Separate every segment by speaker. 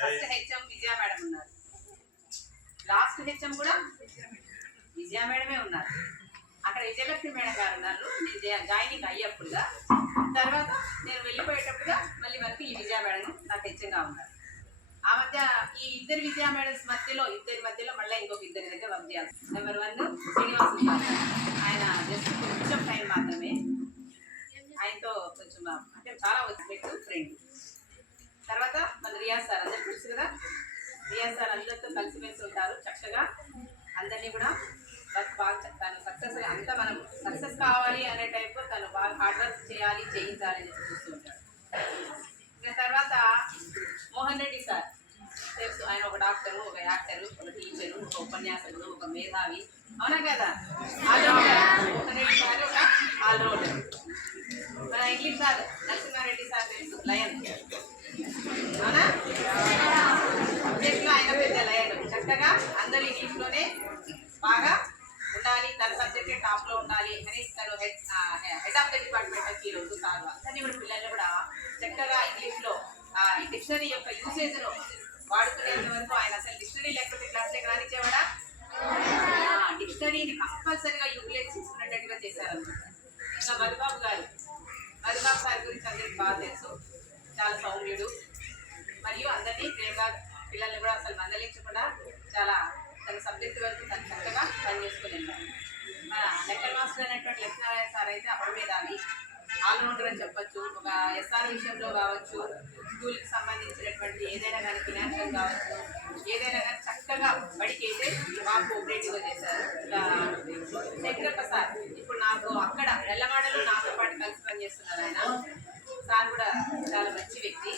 Speaker 1: First HM Vijaya madam ఉన్నారు. Last HM కూడా విజయ మేడమే ఉన్నారు. అక్కడ విజయలక్ష్మి మేడం గారు ఉన్నారు. నేను జాయినింగ్ అయ్యేప్పుడుగా తర్వాత నేను వెళ్ళిపోయేటప్పుడుగా మళ్ళీ వరకు ఈ విజయ మేడం నాకు హెచ్చంగా ఉన్నారు. ఆ మధ్య ఈ ఇద్దరు విజయ మేడమ్స్ మధ్యలో ఇద్దరి మధ్యలో మళ్ళీ ఇంకొక ఇద్దరి దగ్గర వర్క్ చేయాలి. నెంబర్ వన్ శ్రీనివాస్ ఆయన జస్ట్ కొంచెం టైం మాత్రమే. ఆయనతో కొంచెం అంటే చాలా వచ్చినట్టు ఫ్రెండ్ తర్వాత మన రియాజ్ సార్ అందరు తెలుసు కదా? రియాజ్ సార్ అందరితో కలిసిమెలిసి ఉంటారు చక్కగా. అందరినీ కూడా బాగా తను సక్సెస్ అంతా మనం సక్సెస్ కావాలి అనే టైప్ తను బాగా హార్డ్ వర్క్ చేయాలి చేయించాలి అని చూస్తుంటాడు చూస్తూ ఉంటాడు. తర్వాత మోహన్ రెడ్డి సార్. తెలుసు ఆయన ఒక డాక్టరు ఒక యాక్టరు ఒక టీచరు ఒక ఉపన్యాసకుడు ఒక మేధావి. అవునా కదా? ఆల్రౌండర్ మోహన్ రెడ్డి సార్ ఒక ఆల్రౌండర్ మన ఇంగ్లీష్ సార్ నరసింహారెడ్డి సార్ తెలుసు లయన్. సబ్జెక్ట్లో ఆయన పెద్ద లయన్ చక్కగా అందరూ ఇంగ్లీష్లోనే బాగా ఉండాలి. తన సబ్జెక్ట్ టాప్లో ఉండాలి అని తను head head of the department ఈ రోజు సార్. కానీ ఇప్పుడు పిల్లలు కూడా చక్కగా ఇంగ్లీష్లో డిక్షనరీ యొక్క యూసేజ్లో వాడుకునేంత వరకు ఆయన అసలు డిక్షనరీ లేకపోతే క్లాస్ లెక్క రానిచ్చేవాడా? డిక్షనరీని కంపల్సరిగా యూటిలైజ్ చేసుకునేటట్టుగా చేశారన్నమాట. ఇంకా మధుబాబు గారు మధుబాబు సార్ గురించి అందరికి బాగా తెలుసు. చాలా సౌమ్యుడు. మరియు అందరినీ ప్రేమగా పిల్లల్ని కూడా అసలు మందలించకుండా చాలా తన సబ్జెక్ట్ వరకు తను చక్కగా పనిచేసుకుని వెళ్ళారు మన లెక్కల మాస్టర్ అనేటువంటి లక్ష్మీనారాయణ సార్ అయితే అపరమేదాన్ని ఆల్రౌండర్ అని చెప్పొచ్చు ఒక ఎస్ఆర్ విషయంలో కావచ్చు స్కూల్కి సంబంధించినటువంటి ఏదైనా కానీ ఫినాన్షియల్ కావచ్చు ఏదైనా కానీ చక్కగా బడికి అయితే బాగా కోఆపరేటివ్గా చేశారు. శంకరప్ప సార్ ఇప్పుడు నాకు అక్కడ ఎల్లమాడలో నాతో పాటు కలిసి పనిచేస్తున్నారు ఆయన. సార్ కూడా చాలా మంచి వ్యక్తి.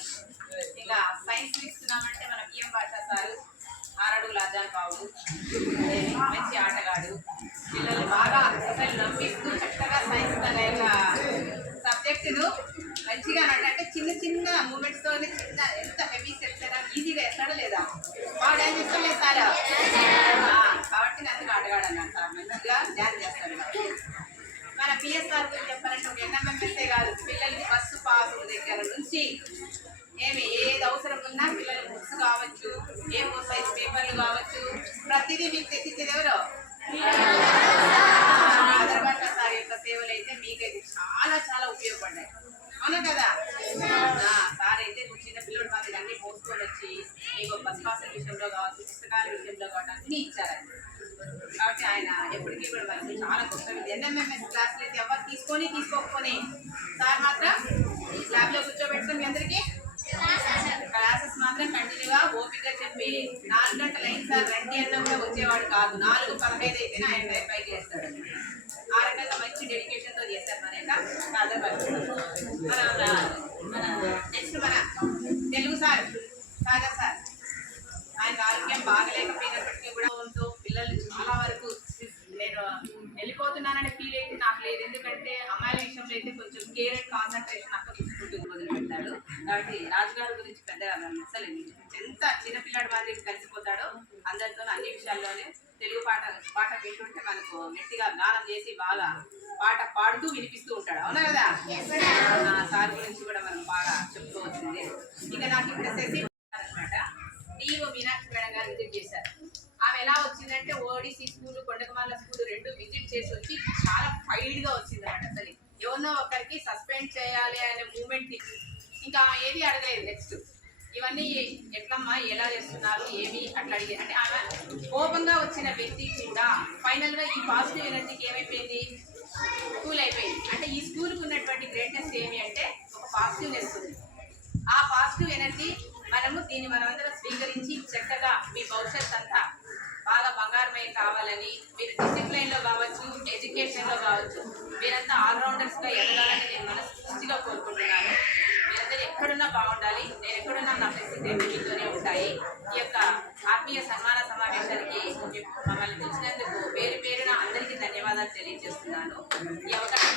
Speaker 1: ఇంకా సైన్స్ ఇస్తున్నామంటే మన పిఎం భాషా సారు ఆరడుగుల అజాన్ బాబు. మంచి ఆటగాడు. పిల్లలు బాగా అసలు నమ్మిస్తూ చక్కగా సైన్స్ అనే సబ్జెక్టును మంచిగా అంటే చిన్న చిన్న మూమెంట్స్తో చిన్న ఎంత హెవీ స్టెప్స్ ఈజీగా ఎక్కడ లేదా బాగా డ్యాన్స్ చేసుకోలేదు సార్. కాబట్టి నన్ను ఆటగాడు అన్నాను సార్. మంచిగా డ్యాన్స్ చేస్తాడు. మన పిఎస్ఆర్ గురించి చెప్పాలంటే ఒక ఎన్ఎంఎంఎస్ఏ కాదు. పిల్లల్ని ఫస్ట్ పాస్ దగ్గర నుంచి ఏమి ఏది అవసరం ఉన్నా పిల్లల బుక్స్ కావచ్చు ఏ ఫోర్ సైజ్ పేపర్లు కావచ్చు ప్రతిదీ మీకు తెచ్చిచ్చేది ఎవరు? ఆధారభాష సార్ యొక్క సేవలు అయితే మీకైతే చాలా చాలా ఉపయోగపడ్డాయి. అవునా కదా? సార్ అయితే ఇప్పుడు చిన్న పిల్లడు మాదిరి అన్ని మోసుకొని వచ్చి మీకు బస్ పాసుల విషయంలో కావచ్చు పుస్తకాల విషయంలో కావచ్చు అన్నీ ఇచ్చారు కాబట్టి ఆయన ఎప్పటికీ కూడా మనకి చాలా గొప్ప ఎన్ఎంఎంఎస్ క్లాసులు అయితే ఎవరు తీసుకొని తీసుకోకపోని సార్ మాత్రం ల్యాబ్లో కూర్చోబెట్టుకుని మీ అందరికీ క్లాసెస్ మాత్రం కంటిన్యూగా ఓపికగా చెప్పి నాలుగు గంటల అయింది సార్ రండి అన్న కూడా వచ్చేవాడు కాదు. నాలుగు పదహైదు అయితే ఆయన టైం చేస్తాడు ఆ రకంగా మంచి డెడికేషన్తో చేశారు మన యొక్క మన చాలా వరకు నేను వెళ్ళిపోతున్నానని ఫీల్ అయితే నాకు లేదు. ఎందుకంటే అమ్మాయిల విషయంలో అయితే కొంచెం కేర్ అండ్ కాన్సన్ట్రేషన్ అక్క చూసుకుంటూ మొదలు పెట్టాడు కాబట్టి రాజుగారి గురించి పెద్దగా అసలు ఎంత చిన్నపిల్లాడి మాదిరి కలిసిపోతాడో అందరితో అన్ని విషయాల్లోనే తెలుగు పాట పాట వింటుంటే మనకు గట్టిగా గానం చేసి బాగా పాట పాడుతూ వినిపిస్తూ ఉంటాడు. అవునా కదా? సార్ గురించి కూడా మనం బాగా చెప్పుకోవచ్చింది ఇక నాకు ఇక్కడ శశి ఓడిసి స్కూల్ కొండకమాల స్కూల్ రెండు విజిట్ చేసి వచ్చి చాలా ఫైడ్గా వచ్చింది అనమాట అసలు. ఎవరినో ఒకరికి సస్పెండ్ చేయాలి అనే మూమెంట్ ఇంకా ఏది అడగలేదు నెక్స్ట్ ఇవన్నీ ఎట్లమ్మా ఎలా చేస్తున్నారు ఏమి అట్లా అడిగి అంటే ఆమె కోపంగా వచ్చిన వ్యక్తి కూడా ఫైనల్గా ఈ పాజిటివ్ ఎనర్జీకి ఏమైపోయింది? కూల్ అయిపోయింది. అంటే ఈ స్కూల్కి ఉన్నటువంటి గ్రేట్నెస్ ఏమి అంటే ఒక పాజిటివ్నెస్ ఉంది. ఆ పాజిటివ్ ఎనర్జీ మనము దీన్ని మనమందరం స్వీకరించి చక్కగా మీ భవిష్యత్ అంతా బాగా బంగారమే కావాలని మీరు డిసిప్లైన్లో కావచ్చు ఎడ్యుకేషన్లో కావచ్చు మీరంతా ఆల్రౌండర్స్గా ఎదగాలని నేను మనస్ఫూర్తిగా కోరుకుంటున్నాను. మీరందరూ ఎక్కడున్నా బాగుండాలి. నేను ఎక్కడున్నా నా ప్రసిద్ధి మీతోనే ఉంటాయి. ఈ యొక్క ఆత్మీయ సన్మాన సమావేశానికి మమ్మల్ని పిలిచినందుకు పేరు పేరున అందరికీ ధన్యవాదాలు తెలియజేస్తున్నాను. ఈ అవకాశం